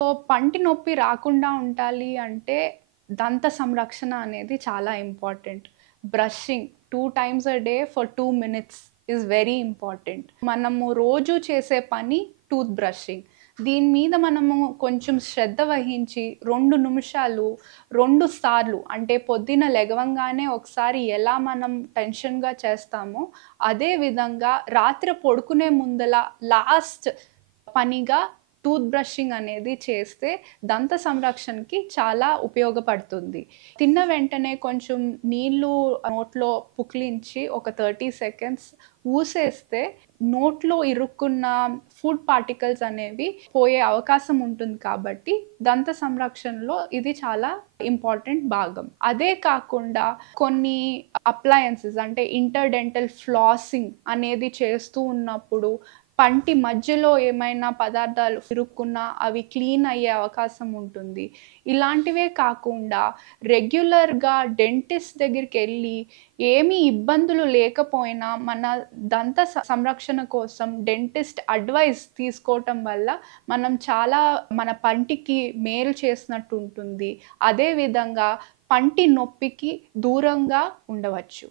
So, పంటి నొప్పి రాకుండా ఉండాలి అంటే, దంత సంరక్షణ అనేది చాలా important. Brushing 2 times a day for 2 minutes is very important. మనము రోజు చేసే పని టూత్ బ్రషింగ్. దీని మీద మనము కొంచెం శ్రద్ధ వహించి 2 నిమిషాలు 2 సార్లు అంటే పొద్దున లెగవంగానే ఒకసారి ఎలా మనం టెన్షన్‌గా చేస్తామో, అదే విధంగా రాత్రి పడుకునే ముందల లాస్ట్ పనిగా టూత్ బ్రషింగ్ అనేది చేస్తే దంత సంరక్షణకి చాలా ఉపయోగపడుతుంది. తిన్న వెంటనే కొంచెం నీళ్ళు నోట్లో పుక్కిలించి ఒక 30 సెకండ్స్ ఊసేస్తే నోట్లో ఇరుక్కున్న ఫుడ్ పార్టికల్స్ అనేవి పోయే అవకాశం ఉంటుంది కాబట్టి దంత సంరక్షణలో ఇది చాలా ఇంపార్టెంట్ భాగం. అదే కాకుండా కొన్ని అప్లయెన్సెస్ అంటే ఇంటర్‌డెంటల్ ఫ్లాసింగ్ అనేది చేస్తూ ఉన్నప్పుడు పంటి మధ్యలో ఏమైనా పదార్థాలు ఇరుక్కున్నా అవి క్లీన్ అయ్యే అవకాశం ఉంటుంది. ఇలాంటివే కాకుండా రెగ్యులర్‌గా డెంటిస్ట్ దగ్గరికెళ్ళి ఏమీ ఇబ్బందులు లేకపోయినా మన దంత సంరక్షణ కోసం డెంటిస్ట్ అడ్వైస్ తీసుకోవటం వల్ల మనం చాలా మన పంటికి మేలు చేసినట్టు ఉంటుంది. అదే విధంగా పంటి నొప్పికి దూరంగా ఉండవచ్చు.